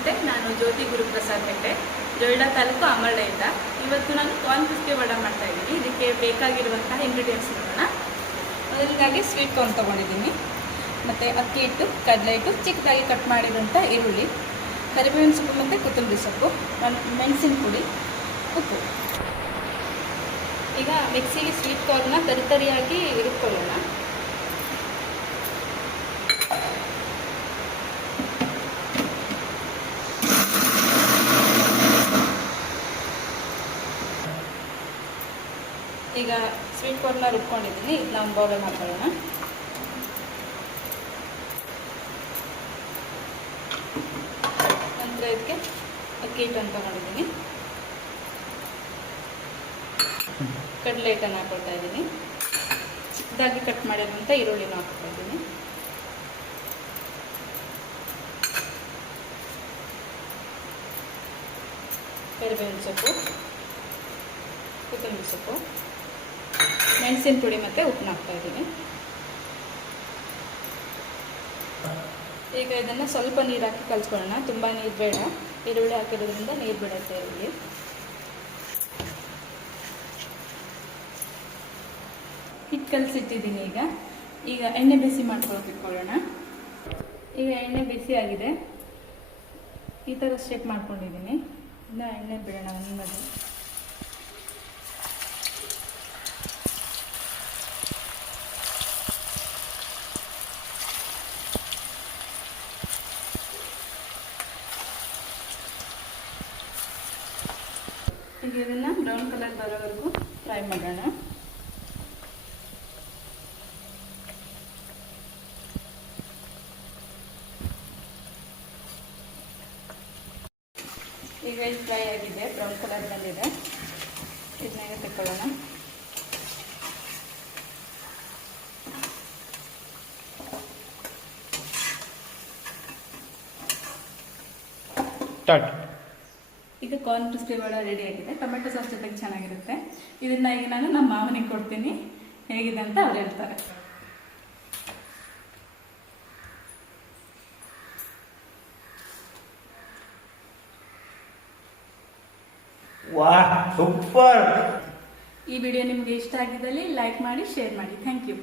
ನಮಸ್ತೆ, ನಾನು ಜ್ಯೋತಿ ಗುರುಪ್ರಸಾದ್ ಹೆಗ್ಡೆ, ಜೊಯ್ಡಾ ತಾಲೂಕು ಅಮರಳ್ಳಿಯಿಂದ. ಇವತ್ತು ನಾನು ಕಾರ್ನ್ ಕ್ರಿಸ್ಪಿ ವಡ ಮಾಡ್ತಾ ಇದ್ದೀನಿ. ಇದಕ್ಕೆ ಬೇಕಾಗಿರುವಂತಹ ಇಂಗ್ರೀಡಿಯೆಂಟ್ಸ್ ನೋಡೋಣ. ಮೊದಲಿಗಾಗಿ ಸ್ವೀಟ್ ಕಾರ್ನ್ ತೊಗೊಂಡಿದ್ದೀನಿ, ಮತ್ತು ಅಕ್ಕಿ ಹಿಟ್ಟು, ಕಡಲೆ ಹಿಟ್ಟು, ಚಿಕ್ಕದಾಗಿ ಕಟ್ ಮಾಡಿದಂಥ ಈರುಳ್ಳಿ, ಕರಿಬೇವಿನ ಸೊಪ್ಪು ಮತ್ತು ಕೊತ್ತಂಬರಿ ಸೊಪ್ಪು, ಮೆಣಸಿನ ಪುಡಿ, ಉಪ್ಪು. ಈಗ ಮಿಕ್ಸಿಗೆ ಸ್ವೀಟ್ ಕಾರ್ನ್ನ ತರಿಯಾಗಿ ರುಬ್ಕೊಳ್ಳೋಣ. ಈಗ ಸ್ವೀಟ್ ಕಾರ್ನ್ನ ರುಬ್ಕೊಂಡಿದ್ದೀನಿ, ಇದನ್ನ ಒಂದು ಬೌಲಲ್ಲಿ ಹಾಕೊಳ್ಳೋಣ. ನಂತರ ಇದಕ್ಕೆ ಅಕ್ಕಿ ಹಿಟ್ಟನ್ನು ತೊಗೊಂಡಿದ್ದೀನಿ, ಕಡಲೆ ಹಿಟ್ಟನ್ನು ಹಾಕೊಳ್ತಾ ಇದ್ದೀನಿ, ಚಿಕ್ಕದಾಗಿ ಕಟ್ ಮಾಡಿರುವಂಥ ಈರುಳ್ಳಿನ ಹಾಕ್ತಾ ಇದ್ದೀನಿ, ಕರಿಬೇವಿನ ಸೊಪ್ಪು, ಕೊತ್ತಂಬರಿ ಸೊಪ್ಪು, ಮೆಣಸಿನ ಪುಡಿ ಮತ್ತು ಉಪ್ಪನ್ನ ಹಾಕ್ತಾ ಇದ್ದೀನಿ. ಈಗ ಇದನ್ನು ಸ್ವಲ್ಪ ನೀರು ಹಾಕಿ ಕಲಿಸ್ಕೊಳ್ಳೋಣ. ತುಂಬ ನೀರು ಬೇಡ, ಈರುಳ್ಳಿ ಹಾಕಿರೋದ್ರಿಂದ ನೀರು ಬಿಡುತ್ತೆ ಇಲ್ಲಿ. ಹಿಟ್ಟು ಕಲಸಿಟ್ಟಿದ್ದೀನಿ. ಈಗ ಎಣ್ಣೆ ಬಿಸಿ ಮಾಡ್ಕೊಳ್ಳೋಕೆ ಇಟ್ಕೊಳ್ಳೋಣ. ಈಗ ಎಣ್ಣೆ ಬಿಸಿ ಆಗಿದೆ, ಈ ಥರ ಸ್ಟೆಪ್ ಮಾಡ್ಕೊಂಡಿದ್ದೀನಿ. ಇನ್ನು ಎಣ್ಣೆ ಬಿಡೋಣ ನಿಮ್ಮದು. ಈಗ ಇದನ್ನು ಬ್ರೌನ್ ಕಲರ್ ಬರೋವರೆಗೂ ಫ್ರೈ ಮಾಡೋಣ. ಈಗ ಇದು ಫ್ರೈ ಆಗಿದೆ, ಬ್ರೌನ್ ಕಲರ್ ಬಂದಿದೆ. ಇದನ್ನ ತೆಕ್ಕೊಳ್ಳೋಣ. ಈಗ ಕಾರ್ನ್ ಕ್ರಿಸ್ಪಿ ವಡ ರೆಡಿ ಆಗಿದೆ. ಟೊಮೆಟೊ ಸಾಸ್ ಜೊತೆಗೆ ಚೆನ್ನಾಗಿರುತ್ತೆ. ಇದನ್ನ ಈಗ ನಾನು ನಮ್ಮ ಮಾವನಿಗೆ ಕೊಡ್ತೀನಿ, ಹೇಗಿದೆ ಅಂತ ಅವ್ರು ಹೇಳ್ತಾರೆ. ವಾಹ್, ಸೂಪರ್! ಈ ವಿಡಿಯೋ ನಿಮಗೆ ಇಷ್ಟ ಆಗಿದ್ದಲ್ಲಿ ಲೈಕ್ ಮಾಡಿ, ಶೇರ್ ಮಾಡಿ. Thank you.